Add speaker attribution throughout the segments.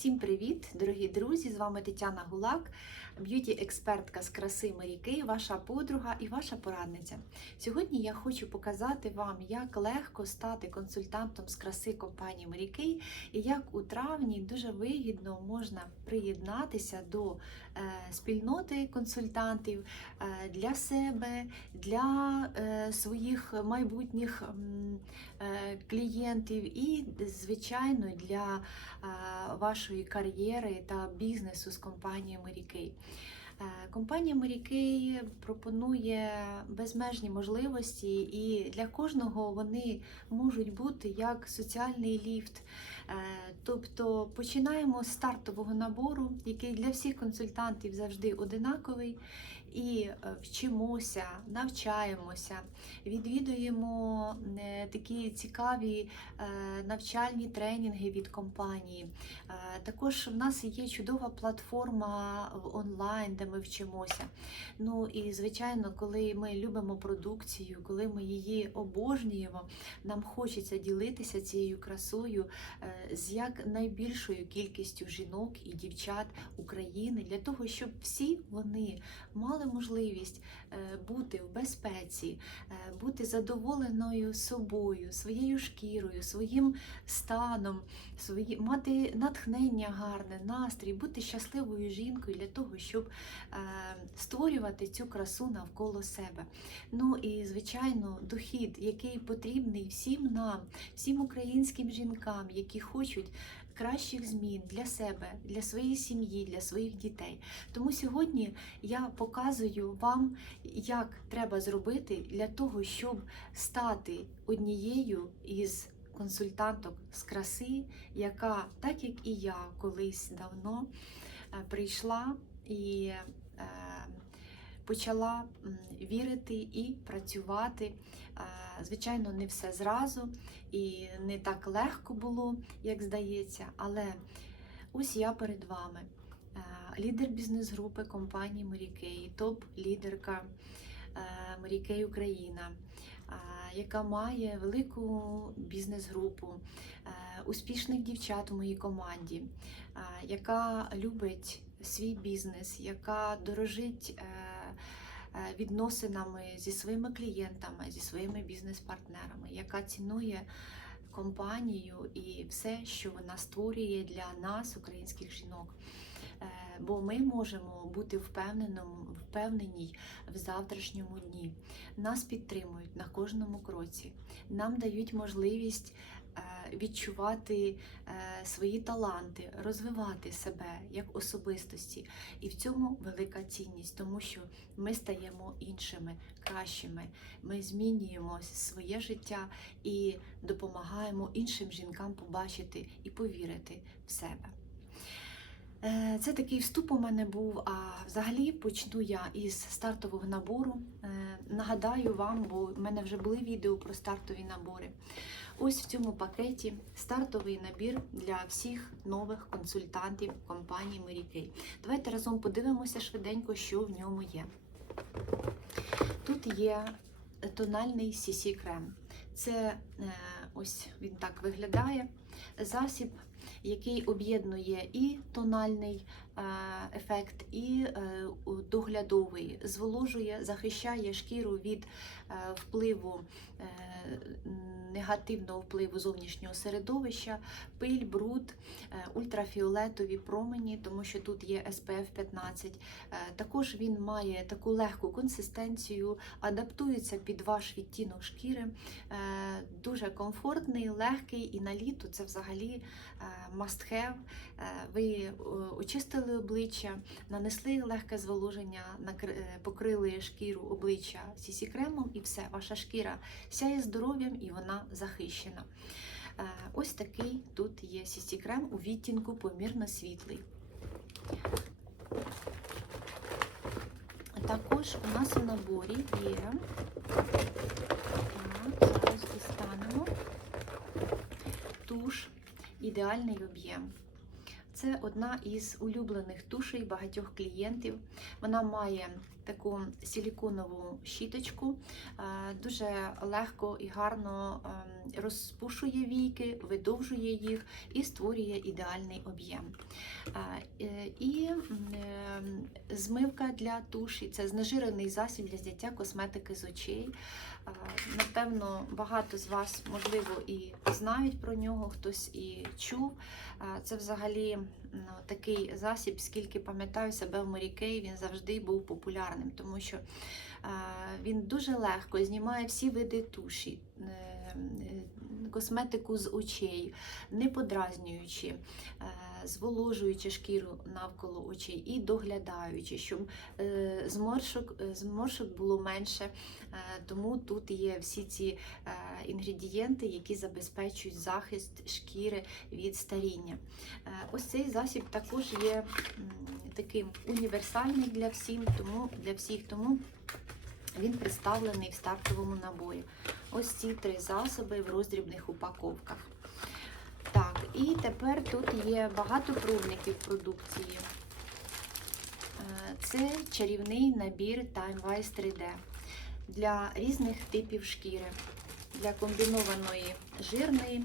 Speaker 1: Всім привіт, дорогі друзі! З вами Тетяна Гулак, б'юті-експертка з краси Маріки, ваша подруга і ваша порадниця. Сьогодні я хочу показати вам, як легко стати консультантом з краси компанії Марікей і як у травні дуже вигідно можна приєднатися до е, спільноти консультантів е, для себе, для е, своїх майбутніх клієнтів і, звичайно, для е, вашої кар'єри та бізнесу з компанією Мерікей. Компанія Мерікей пропонує безмежні можливості, і для кожного вони можуть бути як соціальний ліфт. Е, Тобто починаємо з стартового набору, який для всіх консультантів завжди одинаковий, і е, вчимося, навчаємося, відвідуємо е, такі цікаві навчальні тренінги від компанії. Також в нас є чудова платформа онлайн, де ми вчимося. Ну і звичайно, коли ми любимо продукцію, коли ми її обожнюємо, нам хочеться ділитися цією красою з як найбільшою кількістю жінок і дівчат України для того, щоб всі вони мали можливість е, бути в безпеці, е, бути задоволеною собою, своєю шкірою, своїм станом, свої, мати натхнення гарне, настрій, бути щасливою жінкою для того, щоб е, створювати цю красу навколо себе. Ну і звичайно, дохід, який потрібний всім нам, всім українським жінкам, які хочуть. Кращих змін для себе, для своєї сім'ї, для своїх дітей. Тому сьогодні я показую вам, як треба зробити для того, щоб стати однією із консультанток з краси, яка, так як і я колись давно е, прийшла і е, почала вірити і працювати. Е, Звичайно, не все зразу і не так легко було, як здається, але ось я перед вами. Е, Лідер бізнес-групи компанії Марікей, топ-лідерка Марікей Україна, е, яка має велику бізнес-групу, успішних дівчат у моїй команді, яка любить свій бізнес, яка дорожить відносинами зі своїми клієнтами, зі своїми бізнес-партнерами, яка цінує компанію і все, що вона створює для нас, українських жінок. Е, Бо ми можемо бути впевненій в завтрашньому дні. Нас підтримують на кожному кроці, нам дають можливість е, відчувати е, свої таланти, розвивати себе як особистості. І в цьому велика цінність, тому що ми стаємо іншими, кращими. Ми змінюємо своє життя і допомагаємо іншим жінкам побачити і повірити в себе. Е, Це такий вступ у мене був. А взагалі почну я із стартового набору. Е, Нагадаю вам, бо в мене вже були відео про стартові набори. Ось в цьому пакеті стартовий набір для всіх нових консультантів компанії Марікей. Давайте разом подивимося швиденько, що в ньому є. Тут є тональний CC крем. Це е, ось він так виглядає. Засіб, який об'єднує і тональний е, ефект, і е, доглядовий, зволожує, захищає шкіру від е, впливу. Негативного впливу зовнішнього середовища, пиль, бруд, ультрафіолетові промені, тому що тут є SPF 15. Е, Також він має таку легку консистенцію, адаптується під ваш відтінок шкіри. Дуже комфортний, легкий і на літо це взагалі е, must have. Е, Ви е, очистили обличчя, нанесли легке зволоження, е, покрили шкіру обличчя сісі кремом, і все, ваша шкіра сяє здоров'ям і вона захищена. Ось такий тут є сісі крем у відтінку помірно світлий. Також у нас у наборі є. Так, зараз дістанемо туш ідеальний об'єм. Це одна із улюблених тушей багатьох клієнтів. Вона має таку силіконову щіточку, е, дуже легко і гарно ем, розпушує війки, видовжує їх і створює ідеальний об'єм. Е, е, І змивка для туші це знежирений засіб для зняття косметики з очей. Напевно, багато з вас, можливо, і знають про нього, хтось і чув. Це взагалі ну, такий засіб, скільки пам'ятаю себе в Морікей, він завжди був популярним, тому що він дуже легко знімає всі види туші. е, е, Косметику з очей, не подразнюючи, е, зволожуючи шкіру навколо очей і доглядаючи, щоб зморшок, зморшок було менше. Тому тут є всі ці інгредієнти, які забезпечують захист шкіри від старіння. Ось цей засіб також є таким універсальний для всім, тому для всіх, тому він представлений в стартовому наборі. Ось ці три засоби в роздрібних упаковках. Так, і тепер тут є багато пробників продукції. Е, Це чарівний набір Time Wise 3D для різних типів шкіри, для комбінованої жирної,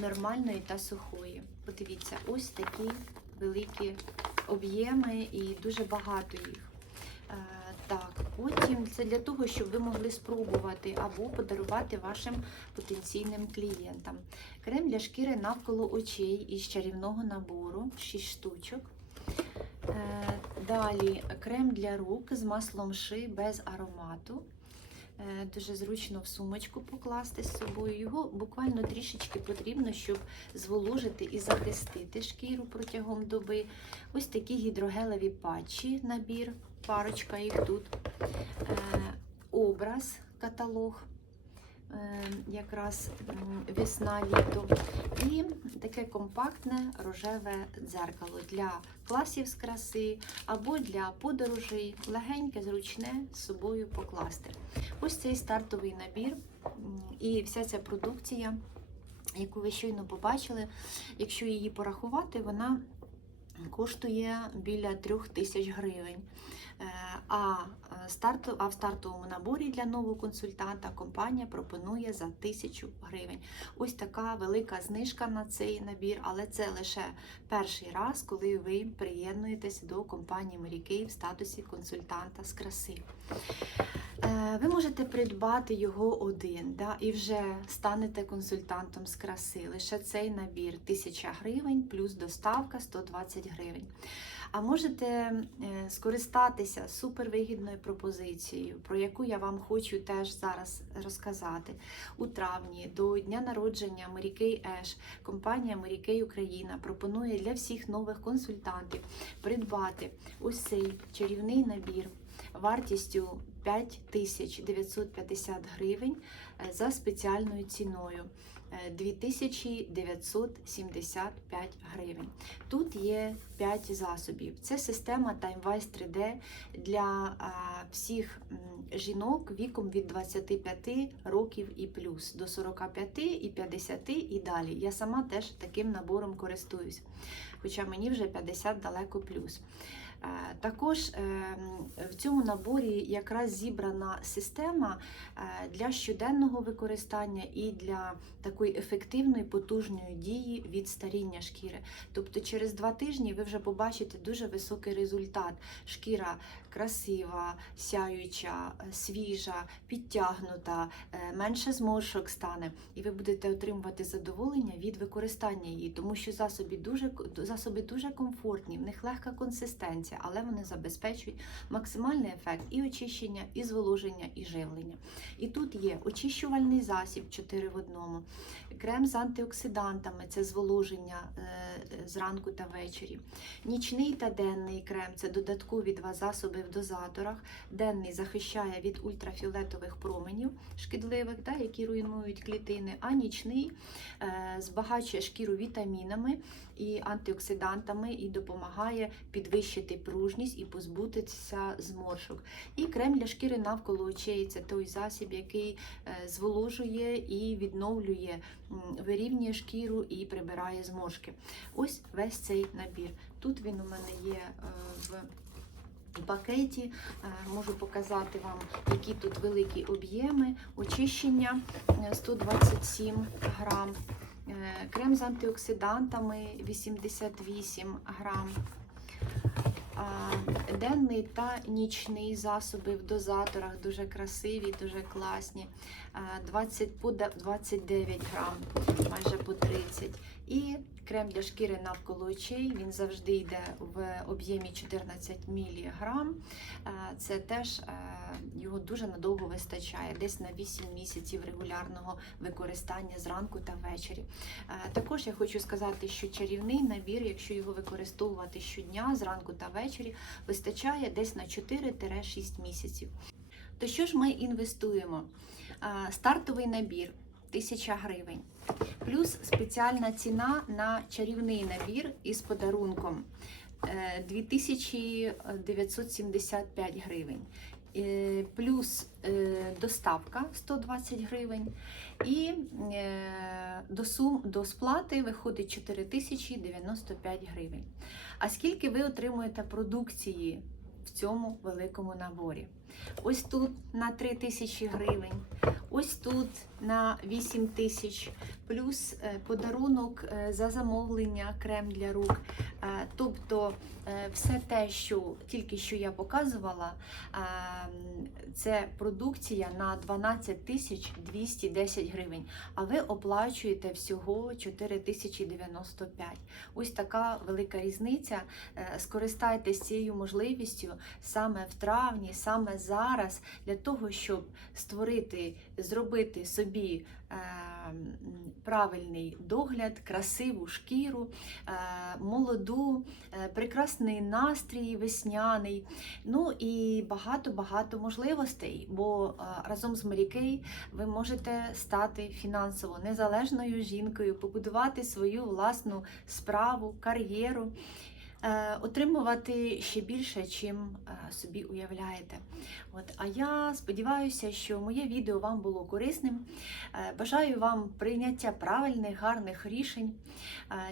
Speaker 1: нормальної та сухої. Подивіться, ось такі великі об'єми і дуже багато їх. Е, Так, потім це для того, щоб ви могли спробувати або подарувати вашим потенційним клієнтам. Крем для шкіри навколо очей із чарівного набору 6 штучок. Е, Далі крем для рук з маслом ши без аромату. Е, Дуже зручно в сумочку покласти з собою. Його буквально трішечки потрібно, щоб зволожити і захистити шкіру протягом доби. Ось такі гідрогелеві патчі, набір, парочка їх тут. Е, Образ, каталог, е, якраз м, весна-літо. І таке компактне рожеве дзеркало для класів з краси або для подорожей, легеньке, зручне з собою покласти. Ось цей стартовий набір і вся ця продукція, яку ви щойно побачили, якщо її порахувати, вона коштує біля трьох тисяч гривень. Е, А, е, старту, а в стартовому наборі для нового консультанта компанія пропонує за тисячу гривень. Ось така велика знижка на цей набір, але це лише перший раз, коли ви приєднуєтесь до компанії Мрікей в статусі консультанта з краси. Е, Ви можете придбати його один да, і вже станете консультантом з краси. Лише цей набір 1000 гривень плюс доставка 120 гривень. А можете е, скористатися супервигідною пропозицією, про яку я вам хочу теж зараз розказати. У травні до дня народження Мрікей Еш компанія Мрікей Україна пропонує для всіх нових консультантів придбати ось цей чарівний набір вартістю 5950 гривень е, за спеціальною ціною 2975 гривень. Тут є 5 засобів. Це система TimeWise 3D для а, всіх жінок віком від 25 років і плюс до 45 і 50 і далі. Я сама теж таким набором користуюсь, хоча мені вже 50 далеко плюс. Е, Також е, в цьому наборі якраз зібрана система е, для щоденного використання і для такої ефективної потужної дії від старіння шкіри. Тобто через два тижні ви вже побачите дуже високий результат. Шкіра красива, сяюча, свіжа, підтягнута, менше зморшок стане, і ви будете отримувати задоволення від використання її, тому що засоби дуже, засоби дуже комфортні, в них легка консистенція, але вони забезпечують максимальний ефект і очищення, і зволоження, і живлення. І тут є очищувальний засіб 4 в одному, крем з антиоксидантами це зволоження е, е, зранку та ввечері. Нічний та денний крем це додаткові два засоби в дозаторах. Денний захищає від ультрафіолетових променів шкідливих, да, які руйнують клітини, а нічний е, збагачує шкіру вітамінами і антиоксидантами, і допомагає підвищити пружність і позбутися зморшок. І крем для шкіри навколо очей це той засіб, який е, зволожує і відновлює, вирівнює шкіру і прибирає зморшки. Ось весь цей набір. Тут він у мене є е, в пакеті. Е, Можу показати вам, які тут великі об'єми. Очищення е, 127 грам. Крем з антиоксидантами 88 грам. Денний та нічний засоби в дозаторах дуже красиві, дуже класні. А, 20 по 29 грам, майже по 30. І крем для шкіри навколо очей. Він завжди йде в об'ємі 14 мг. Це теж е, його дуже надовго вистачає, десь на 8 місяців регулярного використання зранку та ввечері. Е, Також я хочу сказати, що чарівний набір, якщо його використовувати щодня, зранку та ввечері, вистачає десь на 4-6 місяців. То що ж ми інвестуємо? Е, Стартовий набір 1000 гривень, плюс спеціальна ціна на чарівний набір із подарунком е, 2975 гривень. Е, Плюс е, доставка 120 гривень, і е, до сум до сплати виходить 4095 гривень. А скільки ви отримуєте продукції в цьому великому наборі? Ось тут на 3000 гривень, ось тут на 8 тисяч, плюс е, подарунок е, за замовлення крем для рук. Е, Тобто все те, що тільки що я показувала, це продукція на 12 тисяч 210 гривень, а ви оплачуєте всього 4095. Ось така велика різниця. Скористайтесь цією можливістю саме в травні, саме зараз, для того, щоб створити, зробити собі е, правильний догляд, красиву шкіру, е, молоду, е, прекрасний настрій весняний. Ну і багато-багато можливостей, бо разом з Марікей ви можете стати фінансово незалежною жінкою, побудувати свою власну справу, кар'єру. Е, Отримувати ще більше, чим е, собі уявляєте. От, а я сподіваюся, що моє відео вам було корисним. Е, Бажаю вам прийняття правильних, гарних рішень.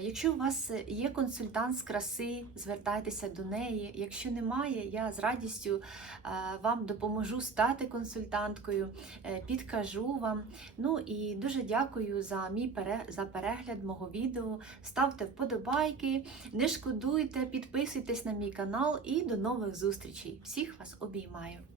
Speaker 1: Якщо у вас є консультант з краси, звертайтеся до неї. Якщо немає, я з радістю вам допоможу стати консультанткою, підкажу вам. Ну і дуже дякую за мій за перегляд мого відео. Ставте вподобайки, не шкодуйте, підписуйтесь на мій канал і до нових зустрічей. Всіх вас обіймаю!